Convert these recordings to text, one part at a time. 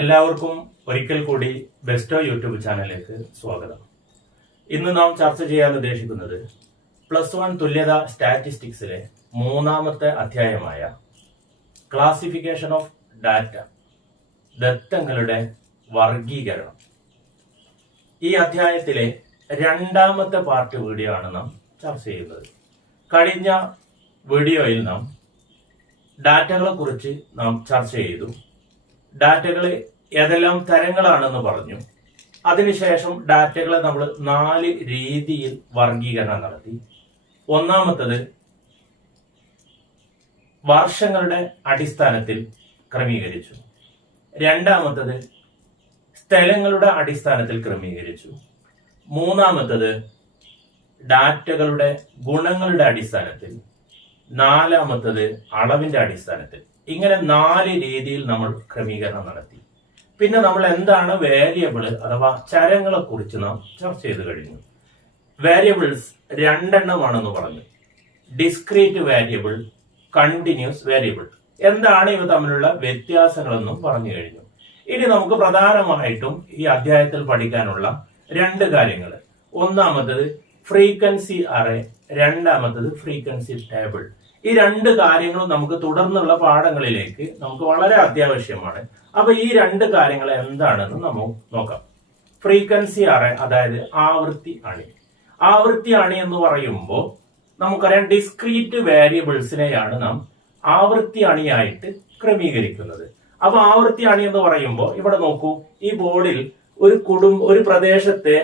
എല്ലാവർക്കും ഒരിക്കൽ കൂടി ബെസ്റ്റോ യൂട്യൂബ് ചാനലിലേക്ക് സ്വാഗതം. ഇന്ന് നാം ചർച്ച ചെയ്യാൻ ഉദ്ദേശിക്കുന്നത് +1 തുല്യത സ്റ്റാറ്റിസ്റ്റിക്സിലെ മൂന്നാമത്തെ അധ്യായമായ ക്ലാസിഫിക്കേഷൻ ഓഫ് ഡാറ്റ, ദത്തങ്ങളുടെ വർഗീകരണം. ഈ അധ്യായത്തിലെ രണ്ടാമത്തെ പാർട്ട് വീഡിയോ ആണ് നാം ചർച്ച ചെയ്യുന്നത്. കഴിഞ്ഞ വീഡിയോയിൽ നാം ഡാറ്റകളെ കുറിച്ച് നാം ചർച്ച ചെയ്തു. ഡാറ്റകൾ ഏതെല്ലാം തരങ്ങളാണെന്ന് പറഞ്ഞു. അതിനുശേഷം ഡാറ്റകളെ നമ്മൾ 4 രീതിയിൽ വർഗീകരണം നടത്തി. ഒന്നാമത്തത് വർഷങ്ങളുടെ അടിസ്ഥാനത്തിൽ ക്രമീകരിച്ചു. രണ്ടാമത്തത് സ്ഥലങ്ങളുടെ അടിസ്ഥാനത്തിൽ ക്രമീകരിച്ചു. മൂന്നാമത്തത് ഡാറ്റകളുടെ ഗുണങ്ങളുടെ അടിസ്ഥാനത്തിൽ. നാലാമത്തത് അളവിന്റെ അടിസ്ഥാനത്തിൽ. ഇങ്ങനെ 4 രീതിയിൽ നമ്മൾ ക്രമീകരണം നടത്തി. പിന്നെ നമ്മൾ എന്താണ് വേരിയബിൾ അഥവാ ചരങ്ങളെ കുറിച്ച് നാം ചർച്ച ചെയ്ത് കഴിഞ്ഞു. വേരിയബിൾസ് 2 എണ്ണമാണെന്ന് പറഞ്ഞു. Discrete variable, continuous variable. എന്താണ് ഇവ തമ്മിലുള്ള വ്യത്യാസങ്ങളെന്നും പറഞ്ഞു കഴിഞ്ഞു. ഇനി നമുക്ക് പ്രധാനമായിട്ടും ഈ അധ്യായത്തിൽ പഠിക്കാനുള്ള 2 കാര്യങ്ങൾ. ഒന്നാമത്തത് ഫ്രീക്വൻസി അറേ, രണ്ടാമത്തത് ഫ്രീക്വൻസി ടേബിൾ. ഈ 2 കാര്യങ്ങളും നമുക്ക് തുടർന്നുള്ള പാഠങ്ങളിലേക്ക് നമുക്ക് വളരെ അത്യാവശ്യമാണ്. അപ്പൊ ഈ 2 കാര്യങ്ങൾ എന്താണെന്ന് നമുക്ക് നോക്കാം. ഫ്രീക്വൻസി അറേ, അതായത് ആവൃത്തി അണി. ആവൃത്തി അണി എന്ന് പറയുമ്പോൾ നമുക്കറിയാം ഡിസ്ക്രീറ്റ് വേരിയബിൾസിനെയാണ് നാം ആവൃത്തി അണിയായിട്ട് ക്രമീകരിക്കുന്നത്. അപ്പൊ ആവൃത്തി അണി എന്ന് പറയുമ്പോൾ ഇവിടെ നോക്കൂ, ഈ ബോർഡിൽ ഒരു പ്രദേശത്തെ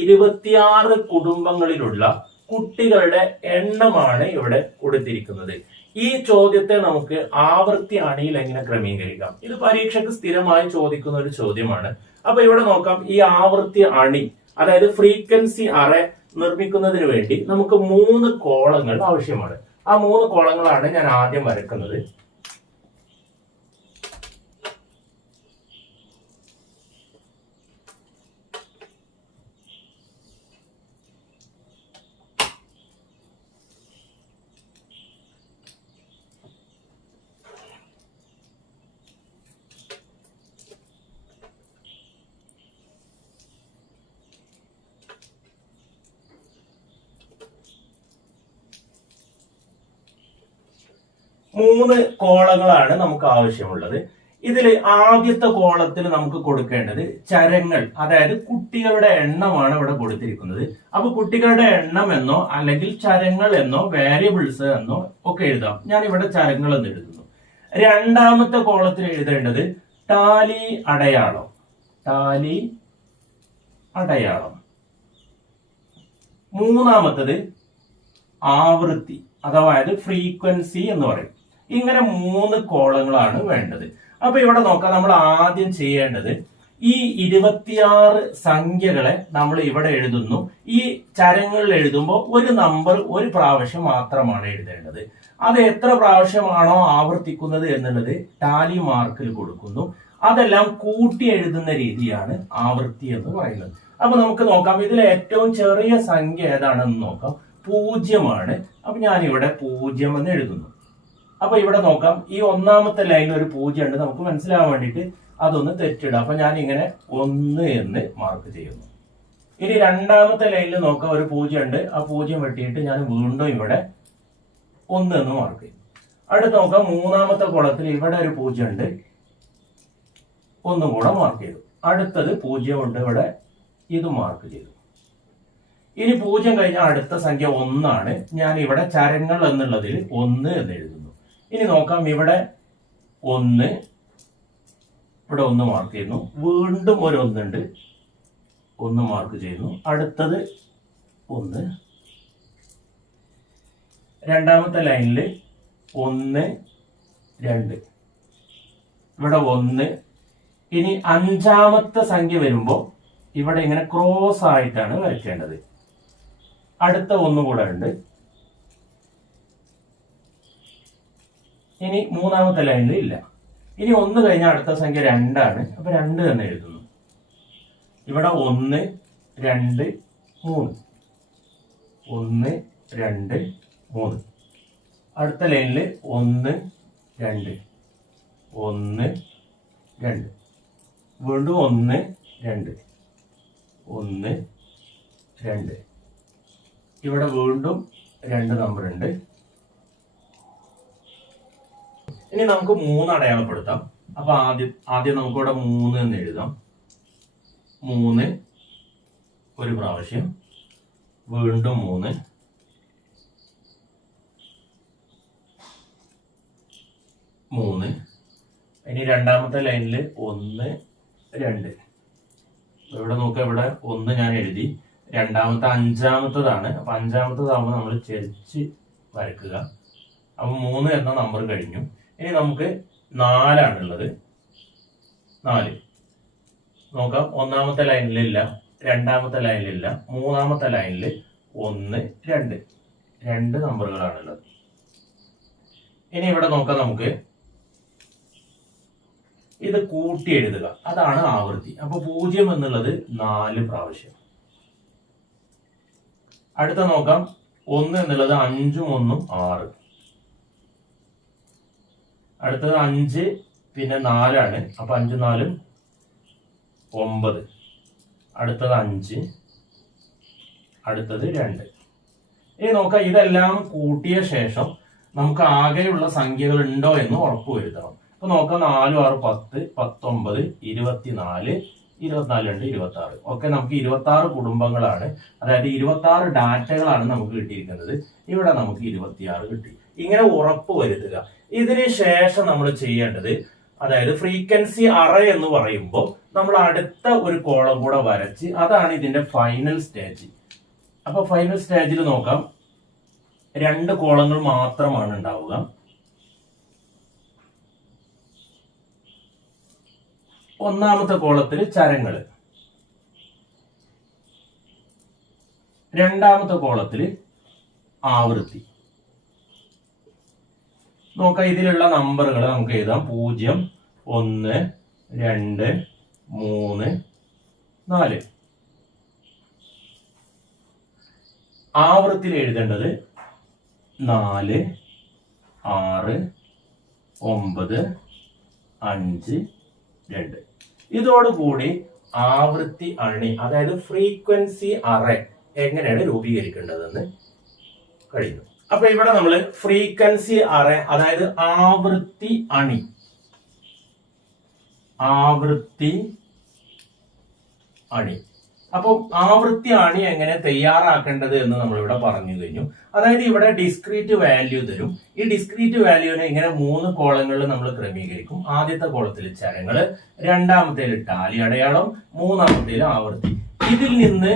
26 കുടുംബങ്ങളിലുള്ള കുട്ടികളുടെ എണ്ണമാണ് ഇവിടെ കൊടുത്തിരിക്കുന്നത്. ഈ ചോദ്യത്തെ നമുക്ക് ആവൃത്തി അണിയിൽ എങ്ങനെ ക്രമീകരിക്കാം? ഇത് പരീക്ഷയ്ക്ക് സ്ഥിരമായി ചോദിക്കുന്ന ഒരു ചോദ്യമാണ്. അപ്പൊ ഇവിടെ നോക്കാം, ഈ ആവൃത്തി അണി അതായത് ഫ്രീക്വൻസി അറേ നിർമ്മിക്കുന്നതിന് വേണ്ടി നമുക്ക് 3 കോളങ്ങൾ ആവശ്യമാണ്. ആ 3 കോളങ്ങളാണ് ഞാൻ ആദ്യം വരക്കുന്നത്. മൂന്ന് കോളങ്ങളാണ് നമുക്ക് ആവശ്യമുള്ളത്. ഇതിൽ ആദ്യത്തെ കോളത്തിൽ നമുക്ക് കൊടുക്കേണ്ടത് ചരങ്ങൾ, അതായത് കുട്ടികളുടെ എണ്ണമാണ് ഇവിടെ കൊടുത്തിരിക്കുന്നത്. അപ്പൊ കുട്ടികളുടെ എണ്ണം എന്നോ അല്ലെങ്കിൽ ചരങ്ങൾ എന്നോ വേരിയബിൾസ് എന്നോ ഒക്കെ എഴുതാം. ഞാൻ ഇവിടെ ചരങ്ങൾ എന്ന് എഴുതുന്നു. രണ്ടാമത്തെ കോളത്തിൽ എഴുതേണ്ടത് ടാലി അടയാളം, ടാലി അടയാളം. മൂന്നാമത്തത് ആവൃത്തി അഥവാ ഫ്രീക്വൻസി എന്ന് പറയും. ഇങ്ങനെ 3 കോളങ്ങളാണ് വേണ്ടത്. അപ്പൊ ഇവിടെ നോക്കാം, നമ്മൾ ആദ്യം ചെയ്യേണ്ടത് ഈ 26 സംഖ്യകളെ നമ്മൾ ഇവിടെ എഴുതുന്നു. ഈ ചരങ്ങളിൽ എഴുതുമ്പോൾ ഒരു നമ്പർ ഒരു പ്രാവശ്യം മാത്രമാണ് എഴുതേണ്ടത്. അത് എത്ര പ്രാവശ്യമാണോ ആവർത്തിക്കുന്നത് എന്നുള്ളത് ടാലി മാർക്കിൽ കൊടുക്കുന്നു. അതെല്ലാം കൂട്ടി എഴുതുന്ന രീതിയാണ് ആവൃത്തി എന്ന് പറയുന്നത്. അപ്പൊ നമുക്ക് നോക്കാം, ഇതിലെ ഏറ്റവും ചെറിയ സംഖ്യ ഏതാണെന്ന് നോക്കാം. 0 അപ്പൊ ഞാൻ ഇവിടെ 0 എന്ന് എഴുതുന്നു. അപ്പൊ ഇവിടെ നോക്കാം, ഈ ഒന്നാമത്തെ ലൈനിൽ ഒരു 0 ഉണ്ട്. നമുക്ക് മനസ്സിലാവാൻ വേണ്ടിയിട്ട് അതൊന്ന് തെറ്റിടാം. അപ്പൊ ഞാൻ ഇങ്ങനെ 1 എന്ന് മാർക്ക് ചെയ്യുന്നു. ഇനി രണ്ടാമത്തെ ലൈനിൽ നോക്കാം, ഒരു 0 ഉണ്ട്. ആ 0 വെട്ടിയിട്ട് ഞാൻ വീണ്ടും ഇവിടെ 1 എന്ന് മാർക്ക് ചെയ്യും. അടുത്ത് നോക്കാം, മൂന്നാമത്തെ കോളത്തിൽ ഇവിടെ ഒരു 0 ഉണ്ട്. 1 കൂടെ മാർക്ക് ചെയ്തു. അടുത്തത് 0 ഉണ്ട്, ഇവിടെ ഇത് മാർക്ക് ചെയ്തു. ഇനി 0 കഴിഞ്ഞാൽ അടുത്ത സംഖ്യ 1 ആണ്. ഞാൻ ഇവിടെ ചരങ്ങൾ എന്നുള്ളതിൽ 1 എന്ന് എഴുതുന്നു. ഇനി നോക്കാം, ഇവിടെ 1, ഇവിടെ 1 മാർക്ക് ചെയ്യുന്നു. വീണ്ടും ഒരു 1 ഉണ്ട്, 1 മാർക്ക് ചെയ്യുന്നു. അടുത്തത് 1. രണ്ടാമത്തെ ലൈനിൽ 1, 2, ഇവിടെ 1. ഇനി 5ാമത്തെ സംഖ്യ വരുമ്പോൾ ഇവിടെ ഇങ്ങനെ ക്രോസ് ആയിട്ടാണ് വരയ്ക്കേണ്ടത്. അടുത്ത 1 കൂടെ ഉണ്ട്. ഇനി 3ാമത്തെ ലൈനിൽ ഇല്ല. ഇനി 1 കഴിഞ്ഞാൽ അടുത്ത സംഖ്യ 2 ആണ്. അപ്പൊ 2 എന്ന് എഴുതുന്നു. ഇവിടെ 1, 2, 3. 1, 2, 3. അടുത്ത ലൈനിൽ 1, 2, 1, 2. വീണ്ടും 1 2 1 2. ഇവിടെ വീണ്ടും 2 നമ്പർ ഉണ്ട്. ഇനി നമുക്ക് 3 അടയാളപ്പെടുത്താം. അപ്പൊ ആദ്യം നമുക്ക് ഇവിടെ 3 എന്ന് എഴുതാം. 3 ഒരു പ്രാവശ്യം, വീണ്ടും 3, ഇനി രണ്ടാമത്തെ ലൈനിൽ 1 2. ഇവിടെ നോക്കുക, ഇവിടെ 1 ഞാൻ എഴുതി. രണ്ടാമത്തെ അഞ്ചാമത്തതാണ്. അപ്പൊ അഞ്ചാമത്തതാകുമ്പോൾ നമ്മൾ ചെരിച്ച് വരക്കുക. അപ്പൊ 3 എന്ന നമ്പർ കഴിഞ്ഞു. ഇനി നമുക്ക് 4 ആണുള്ളത്. 4 നോക്കാം. ഒന്നാമത്തെ ലൈനിലില്ല, രണ്ടാമത്തെ ലൈനിലില്ല, മൂന്നാമത്തെ ലൈനിൽ 1 2 2 നമ്പറുകളാണുള്ളത്. ഇനി ഇവിടെ നോക്കാം, നമുക്ക് ഇത് കൂട്ടി എഴുതുക, അതാണ് ആവൃത്തി. അപ്പൊ 0 എന്നുള്ളത് 4 പ്രാവശ്യം. അടുത്ത നോക്കാം, 1 എന്നുള്ളത് 5 1 6. അടുത്തത് 5 പിന്നെ 4 ആണ്. അപ്പൊ 5 4 9. അടുത്തത് 5, അടുത്തത് 2. ഇനി നോക്കാം, ഇതെല്ലാം കൂട്ടിയ ശേഷം നമുക്ക് ആകെയുള്ള സംഖ്യകൾ ഉണ്ടോ എന്ന് ഉറപ്പുവരുത്തണം. അപ്പൊ നോക്കാം, 4 6 10 19 24 24 ഉണ്ട് 26. ഓക്കെ, നമുക്ക് 26 കുടുംബങ്ങളാണ്, അതായത് 26 ഡാറ്റകളാണ് നമുക്ക് കിട്ടിയിരിക്കുന്നത്. ഇവിടെ നമുക്ക് 26 കിട്ടി. ഇങ്ങനെ ഉറപ്പ് വരുത്തുക. ഇതിന് ശേഷം നമ്മൾ ചെയ്യേണ്ടത്, അതായത് ഫ്രീക്വൻസി അറേ എന്ന് പറയുമ്പോൾ നമ്മൾ അടുത്ത ഒരു കോളം കൂടെ വരച്ച്, അതാണ് ഇതിന്റെ ഫൈനൽ സ്റ്റേജ്. അപ്പൊ ഫൈനൽ സ്റ്റേജിൽ നോക്കാം, 2 കോളങ്ങൾ മാത്രമാണ് ഉണ്ടാവുക. ഒന്നാമത്തെ കോളത്തിൽ ചരങ്ങള്, രണ്ടാമത്തെ കോളത്തിൽ ആവൃത്തി. നോക്കാം, ഇതിലുള്ള നമ്പറുകൾ നമുക്ക് എഴുതാം. 0 1 2 3 4. ആവൃത്തിയിൽ എഴുതേണ്ടത് 4 6 9 5 2. ഇതോടുകൂടി ആവൃത്തി അണി, അതായത് ഫ്രീക്വൻസി അറേ എങ്ങനെയാണ് രൂപീകരിക്കേണ്ടതെന്ന് കഴിയുന്നു. അപ്പൊ ഇവിടെ നമ്മൾ ഫ്രീക്വൻസി അറേ, അതായത് ആവൃത്തി അണി അപ്പോൾ ആവൃത്തി അണി എങ്ങനെ തയ്യാറാക്കേണ്ടത് എന്ന് നമ്മൾ ഇവിടെ പറഞ്ഞു കഴിഞ്ഞു. അതായത് ഇവിടെ ഡിസ്ക്രീറ്റ് വാല്യൂ തരും. ഈ ഡിസ്ക്രീറ്റ് വാല്യൂവിനെ ഇങ്ങനെ 3 കോളങ്ങളിൽ നമ്മൾ ക്രമീകരിക്കും. ആദ്യത്തെ കോളത്തിൽ ചരങ്ങള്, രണ്ടാമത്തേൽ ടാലി അടയാളം, മൂന്നാമത്തേൽ ആവൃത്തി. ഇതിൽ നിന്ന്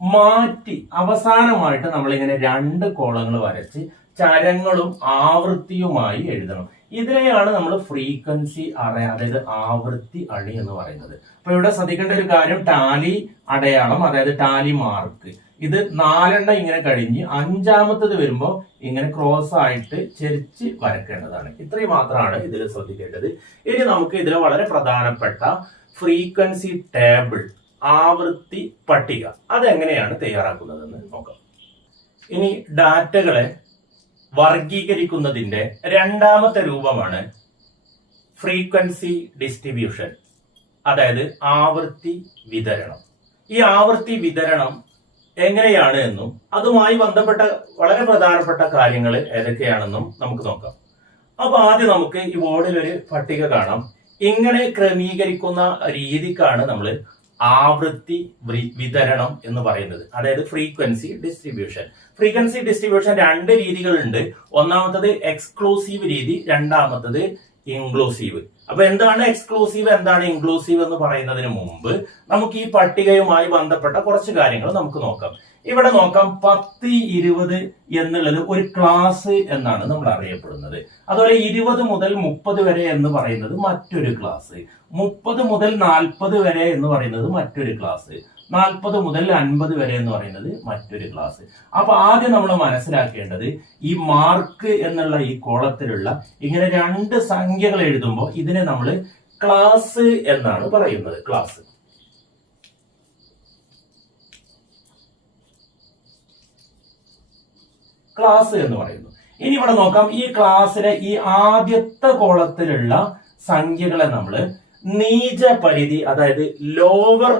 മാറ്റി അവസാനമായിട്ട് നമ്മളിങ്ങനെ 2 കോളങ്ങൾ വരച്ച് ചരങ്ങളും ആവൃത്തിയുമായി എഴുതണം. ഇതിനെയാണ് നമ്മൾ ഫ്രീക്വൻസി അറേ, അതായത് ആവൃത്തി അണി എന്ന് പറയുന്നത്. അപ്പൊ ഇവിടെ ശ്രദ്ധിക്കേണ്ട ഒരു കാര്യം, ടാലി അടയാളം, അതായത് ടാലി മാർക്ക്, ഇത് 4 ഇങ്ങനെ കഴിഞ്ഞ് 5ാമത്തത് വരുമ്പോൾ ഇങ്ങനെ ക്രോസ് ആയിട്ട് ചെരിച്ച് വരക്കേണ്ടതാണ്. ഇത്രയും മാത്രമാണ് ഇതിൽ ശ്രദ്ധിക്കേണ്ടത്. ഇനി നമുക്ക് ഇതിൽ വളരെ പ്രധാനപ്പെട്ട ഫ്രീക്വൻസി ടേബിൾ, ആവൃത്തി പട്ടിക, അതെങ്ങനെയാണ് തയ്യാറാക്കുന്നതെന്ന് നോക്കാം. ഇനി ഡാറ്റകളെ വർഗീകരിക്കുന്നതിന്റെ രണ്ടാമത്തെ രൂപമാണ് ഫ്രീക്വൻസി ഡിസ്ട്രിബ്യൂഷൻ, അതായത് ആവൃത്തി വിതരണം. ഈ ആവൃത്തി വിതരണം എങ്ങനെയാണ് എന്നും അതുമായി ബന്ധപ്പെട്ട വളരെ പ്രധാനപ്പെട്ട കാര്യങ്ങൾ ഏതൊക്കെയാണെന്നും നമുക്ക് നോക്കാം. അപ്പൊ ആദ്യം നമുക്ക് ഈ ബോർഡിൽ ഒരു പട്ടിക കാണാം. ഇങ്ങനെ ക്രമീകരിക്കുന്ന രീതിക്കാണ് നമ്മൾ ആവൃത്തി വിതരണം എന്ന് പറയുന്നത്, അതായത് ഫ്രീക്വൻസി ഡിസ്ട്രിബ്യൂഷൻ. ഫ്രീക്വൻസി ഡിസ്ട്രിബ്യൂഷൻ 2 രീതികളുണ്ട്. ഒന്നാമത്തത് എക്സ്ക്ലൂസീവ് രീതി, രണ്ടാമത്തത് ഇൻക്ലൂസീവ്. അപ്പൊ എന്താണ് എക്സ്ക്ലൂസീവ്, എന്താണ് ഇൻക്ലൂസീവ് എന്ന് പറയുന്നതിന് മുമ്പ് നമുക്ക് ഈ പട്ടികയുമായി ബന്ധപ്പെട്ട കുറച്ച് കാര്യങ്ങൾ നമുക്ക് നോക്കാം. ഇവിടെ നോക്കാം, 10 20 എന്നുള്ളത് ഒരു ക്ലാസ് എന്നാണ് നമ്മൾ അറിയപ്പെടുന്നത്. അതുപോലെ 20 മുതൽ 30 വരെ എന്ന് പറയുന്നത് മറ്റൊരു ക്ലാസ്, 30 മുതൽ 40 വരെ എന്ന് പറയുന്നത് മറ്റൊരു ക്ലാസ്, 40 മുതൽ 50 വരെ എന്ന് പറയുന്നത് മറ്റൊരു ക്ലാസ്. അപ്പൊ ആദ്യം നമ്മൾ മനസ്സിലാക്കേണ്ടത്, ഈ മാർക്ക് എന്നുള്ള ഈ കോളത്തിലുള്ള ഇങ്ങനെ 2 സംഖ്യകൾ എഴുതുമ്പോൾ ഇതിനെ നമ്മൾ ക്ലാസ് എന്നാണ് പറയുന്നത്. ക്ലാസ് എന്ന് പറയുന്നു. ഇനി ഇവിടെ നോക്കാം, ഈ ക്ലാസ്സിലെ ഈ ആദ്യത്തെ കോളത്തിലുള്ള സംഖ്യകളെ നമ്മൾ നീച പരിധി അതായത് ലോവർ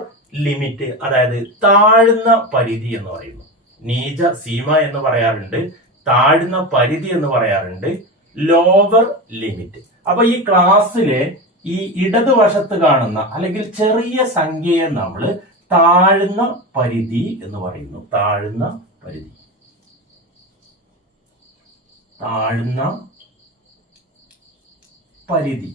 ലിമിറ്റ് അതായത് താഴ്ന്ന പരിധി എന്ന് പറയുന്നു. നീച സീമ എന്ന് പറയാറുണ്ട്, താഴ്ന്ന പരിധി എന്ന് പറയാറുണ്ട്, ലോവർ ലിമിറ്റ്. അപ്പൊ ഈ ക്ലാസ്സിലെ ഈ ഇടതുവശത്ത് കാണുന്ന അല്ലെങ്കിൽ ചെറിയ സംഖ്യയെ നമ്മൾ താഴ്ന്ന പരിധി എന്ന് പറയുന്നു. താഴ്ന്ന പരിധി, താഴ്ന്ന പരിധി,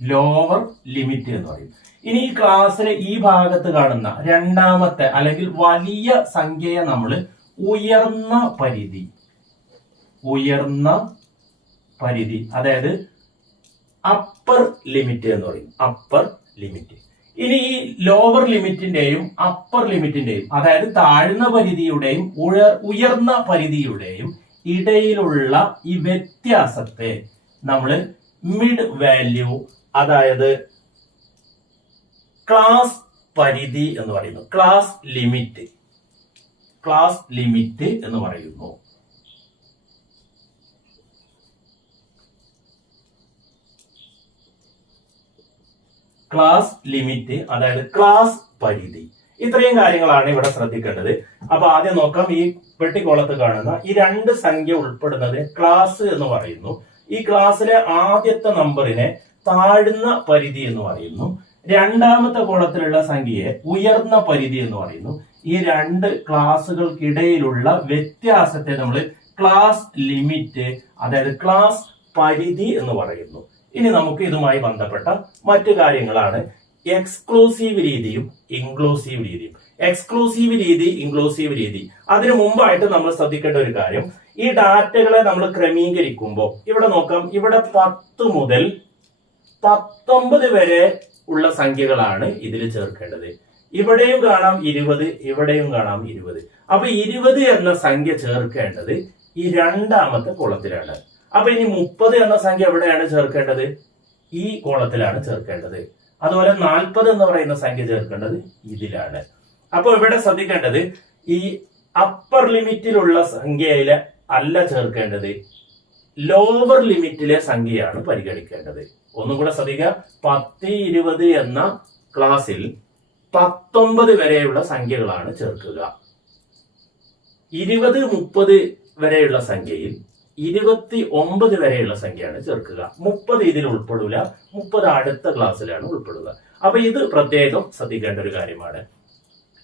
ലോവർ ലിമിറ്റ് എന്ന് പറയും. ഇനി ഈ ക്ലാസ്സിലെ ഈ ഭാഗത്ത് കാണുന്ന രണ്ടാമത്തെ അല്ലെങ്കിൽ വലിയ സംഖ്യയെ നമ്മൾ ഉയർന്ന പരിധി, ഉയർന്ന പരിധി അതായത് അപ്പർ ലിമിറ്റ് എന്ന് പറയും. Upper limit. ഇനി ഈ ലോവർ ലിമിറ്റിന്റെയും അപ്പർ ലിമിറ്റിന്റെയും അതായത് താഴ്ന്ന പരിധിയുടെയും ഉയർന്ന പരിധിയുടെയും ഇടയിലുള്ള ഈ വ്യത്യാസത്തെ നമ്മൾ മിഡ് വാല്യൂ അതായത് ക്ലാസ് പരിധി എന്ന് പറയുന്നു. ക്ലാസ് ലിമിറ്റ്, ക്ലാസ് ലിമിറ്റ് എന്ന് പറയുന്നു. ക്ലാസ് ലിമിറ്റ് അതായത് ക്ലാസ് പരിധി. ഇത്രയും കാര്യങ്ങളാണ് ഇവിടെ ശ്രദ്ധിക്കേണ്ടത്. അപ്പൊ ആദ്യം നോക്കാം. ഈ പെട്ടിക്കോളത്ത് കാണുന്ന ഈ രണ്ട് സംഖ്യ ഉൾപ്പെടുന്നത് ക്ലാസ് എന്ന് പറയുന്നു. ഈ ക്ലാസ്സിലെ ആദ്യത്തെ നമ്പറിനെ താഴ്ന്ന പരിധി എന്ന് പറയുന്നു. രണ്ടാമത്തെ കോളത്തിലുള്ള സംഖ്യയെ ഉയർന്ന പരിധി എന്ന് പറയുന്നു. ഈ രണ്ട് ക്ലാസുകൾക്കിടയിലുള്ള വ്യത്യാസത്തെ നമ്മൾ ക്ലാസ് ലിമിറ്റ് അതായത് ക്ലാസ് പരിധി എന്ന് പറയുന്നു. ഇനി നമുക്ക് ഇതുമായി ബന്ധപ്പെട്ട മറ്റു കാര്യങ്ങളാണ് എക്സ്ക്ലൂസീവ് രീതിയും ഇൻക്ലൂസീവ് രീതിയും. എക്സ്ക്ലൂസീവ് രീതി, ഇൻക്ലൂസീവ് രീതി. അതിനു മുമ്പായിട്ട് നമ്മൾ ശ്രദ്ധിക്കേണ്ട ഒരു കാര്യം, ഈ ഡാറ്റകളെ നമ്മൾ ക്രമീകരിക്കുമ്പോൾ ഇവിടെ നോക്കാം. ഇവിടെ 10 മുതൽ 19 വരെ ഉള്ള സംഖ്യകളാണ് ഇതിൽ ചേർക്കേണ്ടത്. ഇവിടെയും കാണാം 20, ഇവിടെയും കാണാം 20. അപ്പൊ 20 എന്ന സംഖ്യ ചേർക്കേണ്ടത് ഈ രണ്ടാമത്തെ കോളത്തിലാണ്. അപ്പൊ ഇനി 30 എന്ന സംഖ്യ എവിടെയാണ് ചേർക്കേണ്ടത്? ഈ കോളത്തിലാണ് ചേർക്കേണ്ടത്. അതുപോലെ 40 എന്ന് പറയുന്ന സംഖ്യ ചേർക്കേണ്ടത് ഇതിലാണ്. അപ്പൊ ഇവിടെ ശ്രദ്ധിക്കേണ്ടത് ഈ അപ്പർ ലിമിറ്റിലുള്ള സംഖ്യയിലെ അല്ല ചേർക്കേണ്ടത്, ലോവർ ലിമിറ്റിലെ സംഖ്യയാണ് പരിഗണിക്കേണ്ടത്. ഒന്നും കൂടെ ശ്രദ്ധിക്കുക. 10, 20 എന്ന ക്ലാസ്സിൽ 19 വരെയുള്ള സംഖ്യകളാണ് ചേർക്കുക. 20, 30 വരെയുള്ള സംഖ്യയിൽ 29 വരെയുള്ള സംഖ്യയാണ് ചേർക്കുക. 30 ഇതിൽ ഉൾപ്പെടില്ല. 30 അടുത്ത ക്ലാസ്സിലാണ് ഉൾപ്പെടുക. അപ്പൊ ഇത് പ്രത്യേകം ശ്രദ്ധിക്കേണ്ട ഒരു കാര്യമാണ്.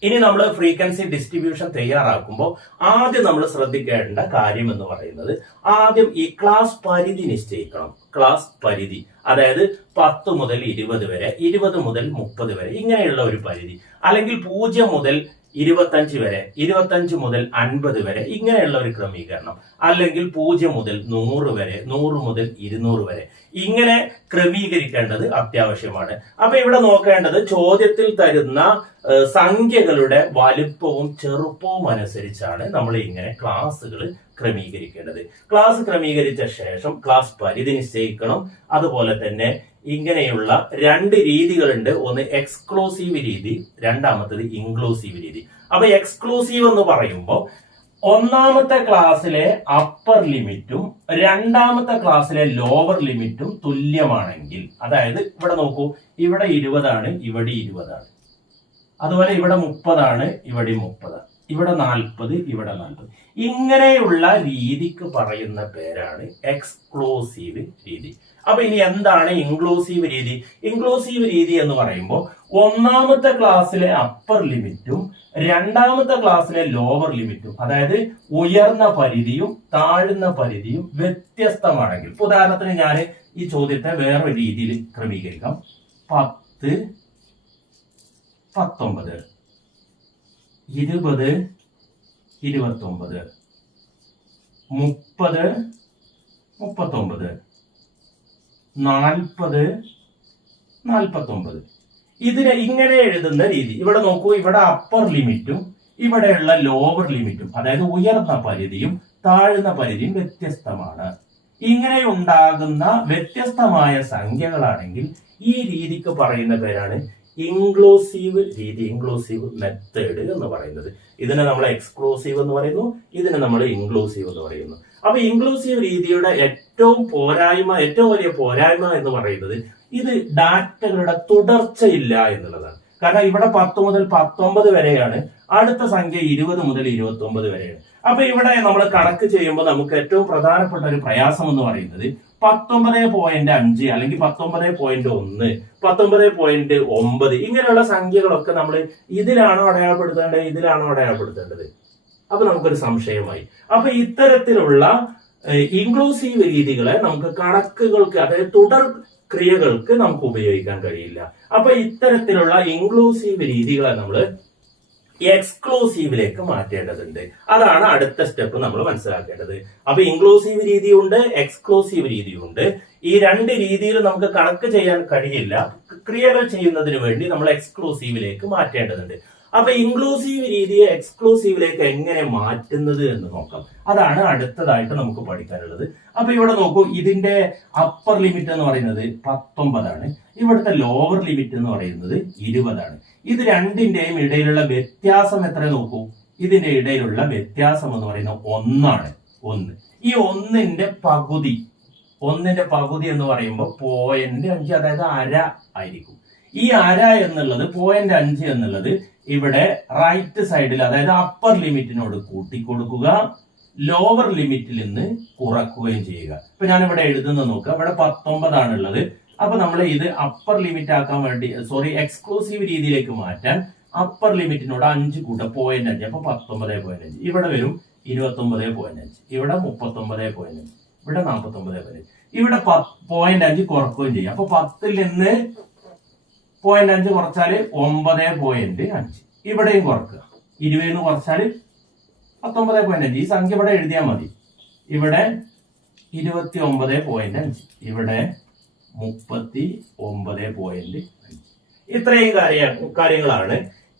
ഇനി നമ്മൾ ഫ്രീക്വൻസി ഡിസ്ട്രിബ്യൂഷൻ തയ്യാറാക്കുമ്പോൾ ആദ്യം നമ്മൾ ശ്രദ്ധിക്കേണ്ട കാര്യം എന്ന് പറയുന്നത്, ആദ്യം ഈ ക്ലാസ് പരിധി നിശ്ചയിക്കണം. ക്ലാസ് പരിധി അതായത് 10 മുതൽ 20 വരെ, 20 മുതൽ 30 വരെ, ഇങ്ങനെയുള്ള ഒരു പരിധി. അല്ലെങ്കിൽ 0 മുതൽ 25 വരെ, 25 മുതൽ 50 വരെ, ഇങ്ങനെയുള്ള ഒരു ക്രമീകരണം. അല്ലെങ്കിൽ 0 മുതൽ 100 വരെ, 100 മുതൽ 200 വരെ, ഇങ്ങനെ ക്രമീകരിക്കേണ്ടത് അത്യാവശ്യമാണ്. അപ്പൊ ഇവിടെ നോക്കേണ്ടത് ചോദ്യത്തിൽ തരുന്ന സംഖ്യകളുടെ വലുപ്പവും ചെറുപ്പവും അനുസരിച്ചാണ് നമ്മൾ ഇങ്ങനെ ക്ലാസ്സുകൾ ക്രമീകരിക്കേണ്ടത്. ക്ലാസ് ക്രമീകരിച്ച ശേഷം ക്ലാസ് പരിധി നിശ്ചയിക്കണം. അതുപോലെ തന്നെ ഇങ്ങനെയുള്ള രണ്ട് രീതികളുണ്ട്. ഒന്ന് എക്സ്ക്ലൂസീവ് രീതി, രണ്ടാമത്തത് ഇൻക്ലൂസീവ് രീതി. അപ്പൊ എക്സ്ക്ലൂസീവ് എന്ന് പറയുമ്പോൾ ഒന്നാമത്തെ ക്ലാസ്സിലെ അപ്പർ ലിമിറ്റും രണ്ടാമത്തെ ക്ലാസ്സിലെ ലോവർ ലിമിറ്റും തുല്യമാണെങ്കിൽ, അതായത് ഇവിടെ നോക്കൂ, ഇവിടെ 20 ആണ്, ഇവിടെ 20 ആണ്. അതുപോലെ ഇവിടെ 30 ആണ്, ഇവിടെ 30, ഇവിടെ 40, ഇവിടെ 40. ഇങ്ങനെയുള്ള രീതിക്ക് പറയുന്ന പേരാണ് എക്സ്ക്ലൂസീവ് രീതി. അപ്പൊ ഇനി എന്താണ് ഇൻക്ലൂസീവ് രീതി? ഇൻക്ലൂസീവ് രീതി എന്ന് പറയുമ്പോൾ ഒന്നാമത്തെ ക്ലാസ്സിലെ അപ്പർ ലിമിറ്റും രണ്ടാമത്തെ ക്ലാസ്സിലെ ലോവർ ലിമിറ്റും, അതായത് ഉയർന്ന പരിധിയും താഴ്ന്ന പരിധിയും വ്യത്യസ്തമാണെങ്കിൽ, ഉദാഹരണത്തിന് ഞാൻ ഈ ചോദ്യത്തെ വേറൊരു രീതിയിൽ ക്രമീകരിക്കാം. 10, 19, 20, 29, 30, 39, 40, 49. ഇതിനെ ഇങ്ങനെ എഴുതുന്ന രീതി. ഇവിടെ നോക്കൂ, ഇവിടെ അപ്പർ ലിമിറ്റും ഇവിടെയുള്ള ലോവർ ലിമിറ്റും, അതായത് ഉയർന്ന പരിധിയും താഴ്ന്ന പരിധിയും വ്യത്യസ്തമാണ്. ഇങ്ങനെ ഉണ്ടാകുന്ന വ്യത്യസ്തമായ സംഖ്യകളാണെങ്കിൽ ഈ രീതിക്ക് പറയുന്ന പേരാണ് ഇൻക്ലൂസീവ് രീതി, ഇൻക്ലൂസീവ് മെത്തേഡ് എന്ന് പറയുന്നത്. ഇതിനെ നമ്മൾ എക്സ്ക്ലൂസീവ് എന്ന് പറയുന്നു, ഇതിനെ നമ്മൾ ഇൻക്ലൂസീവ് എന്ന് പറയുന്നു. അപ്പൊ ഇൻക്ലൂസീവ് രീതിയുടെ ഏറ്റവും ഏറ്റവും വലിയ പോരായ്മ എന്ന് പറയുന്നത് ഇത് ഡാറ്റകളുടെ തുടർച്ചയില്ല എന്നുള്ളതാണ്. കാരണം ഇവിടെ 10 മുതൽ 19 വരെയാണ്, അടുത്ത സംഖ്യ 20 മുതൽ 29 വരെയാണ്. അപ്പൊ ഇവിടെ നമ്മൾ കണക്ക് ചെയ്യുമ്പോൾ നമുക്ക് ഏറ്റവും പ്രധാനപ്പെട്ട ഒരു പ്രയാസം എന്ന് പറയുന്നത് 19.5 അല്ലെങ്കിൽ 19.1, 19.9 ഇങ്ങനെയുള്ള സംഖ്യകളൊക്കെ നമ്മൾ ഇതിലാണോ അടയാളപ്പെടുത്തേണ്ടത്? അപ്പൊ നമുക്കൊരു സംശയമായി. അപ്പൊ ഇത്തരത്തിലുള്ള ഇൻക്ലൂസീവ് രീതികളെ നമുക്ക് കണക്കുകൾക്ക്, അതായത് തുടർ ക്രിയകൾക്ക് നമുക്ക് ഉപയോഗിക്കാൻ കഴിയില്ല. അപ്പൊ ഇത്തരത്തിലുള്ള ഇൻക്ലൂസീവ് രീതികളെ നമ്മൾ എക്സ്ക്ലൂസീവിലേക്ക് മാറ്റേണ്ടതുണ്ട്. അതാണ് അടുത്ത സ്റ്റെപ്പ് നമ്മൾ മനസ്സിലാക്കേണ്ടത്. അപ്പൊ ഇൻക്ലൂസീവ് രീതിയുണ്ട്, എക്സ്ക്ലൂസീവ് രീതിയുണ്ട്. ഈ രണ്ട് രീതിയിൽ നമുക്ക് കണക്ക് ചെയ്യാൻ കഴിയില്ല. ക്രിയകൾ ചെയ്യുന്നതിന് വേണ്ടി നമ്മൾ എക്സ്ക്ലൂസീവിലേക്ക് മാറ്റേണ്ടതുണ്ട്. അപ്പൊ ഇൻക്ലൂസീവ് രീതിയെ എക്സ്ക്ലൂസീവിലേക്ക് എങ്ങനെ മാറ്റുന്നത് എന്ന് നോക്കാം. അതാണ് അടുത്തതായിട്ട് നമുക്ക് പഠിക്കാനുള്ളത്. അപ്പൊ ഇവിടെ നോക്കൂ, ഇതിന്റെ അപ്പർ ലിമിറ്റ് എന്ന് പറയുന്നത് 19 ആണ്, ഇവിടുത്തെ ലോവർ ലിമിറ്റ് എന്ന് പറയുന്നത് 20 ആണ്. ഇത് രണ്ടിന്റെയും ഇടയിലുള്ള വ്യത്യാസം എത്ര നോക്കൂ. ഇതിന്റെ ഇടയിലുള്ള വ്യത്യാസം എന്ന് പറയുന്നത് 1 ആണ്. 1 ഈ 1ന്റെ പകുതി എന്ന് പറയുമ്പോൾ 0.5, അതായത് അര ആയിരിക്കും. ഈ അര എന്നുള്ളത് 0.5 എന്നുള്ളത് ഇവിടെ റൈറ്റ് സൈഡിൽ, അതായത് അപ്പർ ലിമിറ്റിനോട് കൂട്ടിക്കൊടുക്കുക, ലോവർ ലിമിറ്റിൽ നിന്ന് കുറക്കുകയും ചെയ്യുക. ഇപ്പൊ ഞാൻ ഇവിടെ എഴുതുന്ന നോക്കുക, ഇവിടെ 19 ആണുള്ളത്. അപ്പൊ നമ്മൾ ഇത് അപ്പർ ലിമിറ്റ് ആക്കാൻ വേണ്ടി, എക്സ്ക്ലൂസീവ് രീതിയിലേക്ക് മാറ്റാൻ അപ്പർ ലിമിറ്റിനോട് 5 കൂട്ട 0.5, അപ്പൊ 19.5. ഇവിടെ വരും 29.5, ഇവിടെ 39.5, ഇവിടെ 49.5, ഇവിടെ 0.5 കുറക്കുകയും ചെയ്യും. അപ്പൊ 10ൽ നിന്ന് 0.5 കുറച്ചാല് 9.5, ഇവിടെയും കുറക്കുക. 20 കുറച്ചാല് 19.5. ഈ സംഖ്യ ഇവിടെ എഴുതിയാൽ മതി. ഇവിടെ 29.5, ഇവിടെ 39.5. ഇത്രയും കാര്യങ്ങളാണ്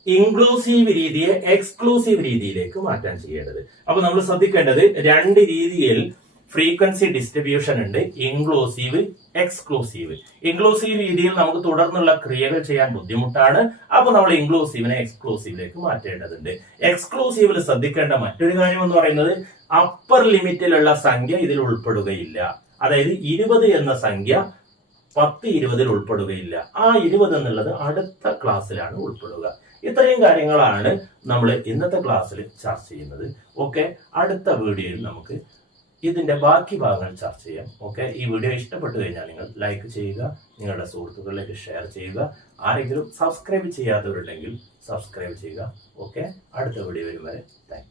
ഇൻക്ലൂസീവ് രീതിയെ എക്സ്ക്ലൂസീവ് രീതിയിലേക്ക് മാറ്റാൻ ചെയ്യേണ്ടത്. അപ്പൊ നമ്മൾ ശ്രദ്ധിക്കേണ്ടത്, രണ്ട് രീതിയിൽ ഫ്രീക്വൻസി ഡിസ്ട്രിബ്യൂഷൻ ഉണ്ട്, ഇൻക്ലൂസീവ്, എക്സ്ക്ലൂസീവ്. ഇൻക്ലൂസീവ് രീതിയിൽ നമുക്ക് തുടർന്നുള്ള ക്രിയകൾ ചെയ്യാൻ ബുദ്ധിമുട്ടാണ്. അപ്പൊ നമ്മൾ ഇൻക്ലൂസീവിനെ എക്സ്ക്ലൂസീവിലേക്ക് മാറ്റേണ്ടതുണ്ട്. എക്സ്ക്ലൂസീവിൽ ശ്രദ്ധിക്കേണ്ട മറ്റൊരു കാര്യം എന്ന് പറയുന്നത്, അപ്പർ ലിമിറ്റിലുള്ള സംഖ്യ ഇതിൽ ഉൾപ്പെടുകയില്ല. അതായത് 20 എന്ന സംഖ്യ 10, 20 ഉൾപ്പെടുകയില്ല. ആ 20 എന്നുള്ളത് അടുത്ത ക്ലാസ്സിലാണ് ഉൾപ്പെടുക. ഇത്രയും കാര്യങ്ങളാണ് നമ്മൾ ഇന്നത്തെ ക്ലാസ്സിൽ ചർച്ച ചെയ്യുന്നത്. ഓക്കെ, അടുത്ത വീഡിയോയിൽ നമുക്ക് ഇതിന്റെ ബാക്കി ഭാഗങ്ങൾ ചർച്ച ചെയ്യാം. ഓക്കെ, ഈ വീഡിയോ ഇഷ്ടപ്പെട്ടു കഴിഞ്ഞാൽ നിങ്ങൾ ലൈക്ക് ചെയ്യുക, നിങ്ങളുടെ സുഹൃത്തുക്കളിലേക്ക് ഷെയർ ചെയ്യുക. ആരെങ്കിലും സബ്സ്ക്രൈബ് ചെയ്യാത്തവരുണ്ടെങ്കിൽ സബ്സ്ക്രൈബ് ചെയ്യുക. ഓക്കെ, അടുത്ത വീഡിയോ വരും വരെ താങ്ക് യു.